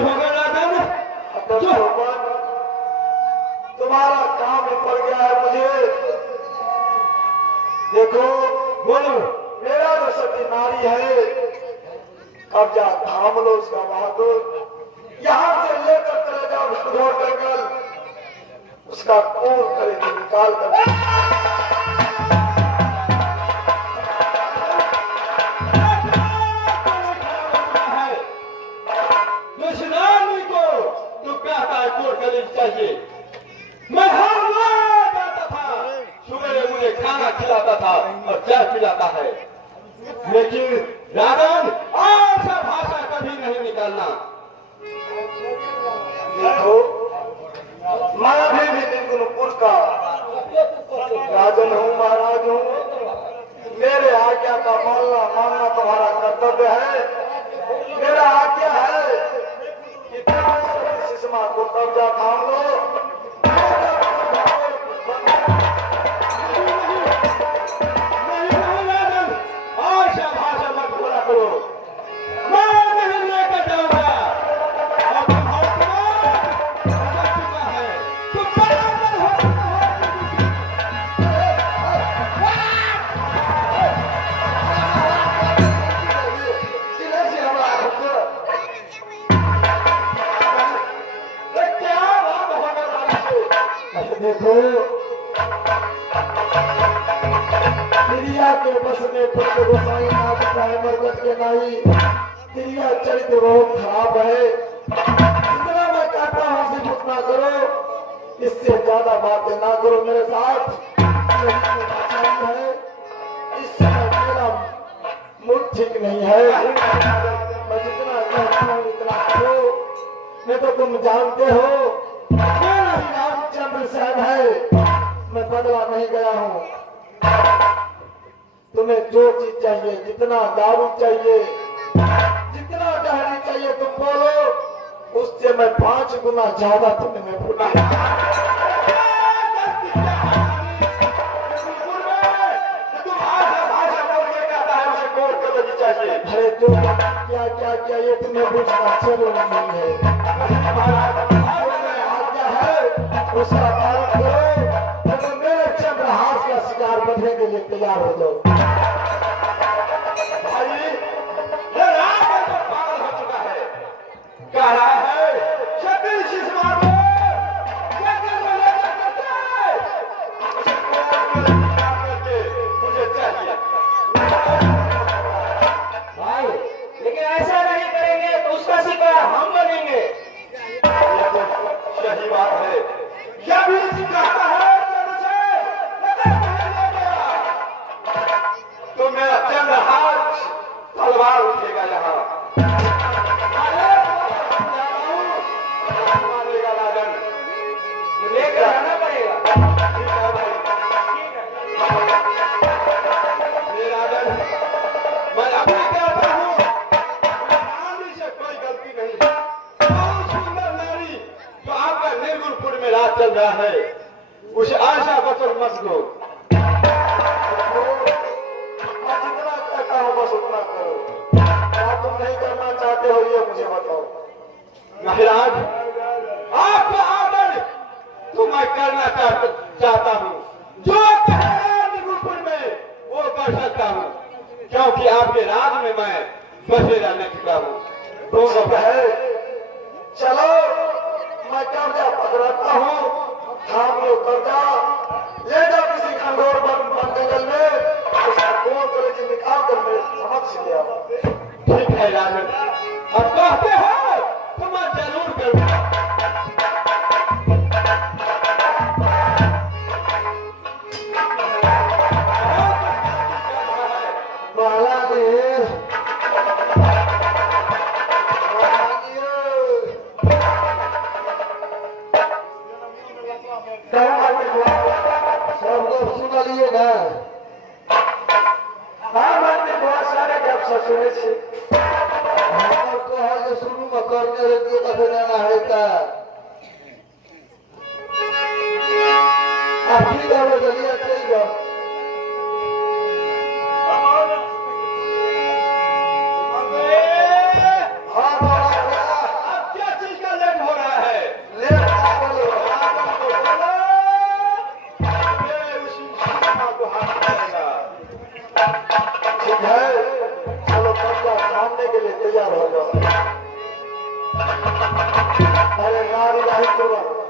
होगा राजन? जो तुम्हारा काम पड़ गया है मुझे। देखो बोलो। मेरा जो सती नारी है, कब्जा थाम लो उसका बहादुर। यहाँ से लेकर चले जाओ छोड़ कर उसका खून करेगी निकाल कर। चाहिए। मैं हर रोज जाता था, सुबह मुझे खाना खिलाता था और चाय पिलाता है, लेकिन राजन ऐसा भाषा कभी नहीं निकालना। देखो मैं भी निर्गुणपुर का राजन हूँ, महाराज हूँ। मेरे आज्ञा का मानना तुम्हारा कर्तव्य है। मेरा आज्ञा है कि सुषमा को कब्जा थाम लो। नहीं राजन, ऐसा भाषा मत बोला करो। मैं नहीं लेकर जाऊंगा। और तुम्हारा है तो बराबर हो। देखो क्रिया के बस में पुत्र गोसाई नाथ चाहे मरगत के नहीं, क्रिया चरित्र बहुत खराब है। जितना मैं कहता हूँ सिर्फ उतना करो, इससे ज्यादा बातें ना करो मेरे साथ। है इस समय मेरा मूड ठीक नहीं है। मैं जितना कहता हूँ उतना करो, नहीं तो तुम जानते हो मेरा नाम चंद्रसेन है। मैं बदला नहीं गया हूँ। तुम्हें जो चीज चाहिए, जितना दारू चाहिए, जितना गहरी चाहिए तुम बोलो, उससे मैं 5 गुना ज्यादा तुम्हें भूला। अरे जो क्या क्या क्या ये तुम्हें पूछना जरूरी नहीं है। उसका पालन करो, तो मेरे चंद्रहास का शिकार बनने के लिए तैयार हो जाओ। भाई ये राम तो पागल हो चुका है। कह रहा है क्षत्रिय सुषमा को मुझे चाहिए। भाई लेकिन ऐसा नहीं करेंगे तो उसका शिकार हम बनेंगे। यही बात है। यह भी सिखाता है तो मेरा चंद्रहास तलवार उठेगा यहाँ। मानेगा राजन, लेकर आना पड़ेगा। राजन मैं अपने कहता हूँ, नारी से कोई गलती नहीं। बहुत सुंदर नारी जो आपका निर्गुणपुर में राज चल रहा है, उस आशा बचन मत लो। मैं जितना कहता हूँ बस उतना करो। क्या तुम नहीं करना चाहते हो ये मुझे बताओ। महाराज आपका आदर तो मैं करना चाहता हूँ। जो निर्गुणपुर में वो कर सकता हूँ, क्योंकि आपके राज में मैं बसेरा रह चुका हूँ। तो सब है, चलो मैं कब्जा पकड़ाता हूँ। थाम लो कब्जा, ले जाओ किसी खंडोर बन जंगल में, उसका खून कलेजी निकाल कर मेरे समक्ष ले आओ। ठीक है राजन, अब कहते हो तो मैं जरूर करूँगा। सब लोग सुना लिए ना। बहुत सारे गप सुने से शुरू में करने लगे कभी ना है जलिया चाहिए। अब क्या अरे राम इलाही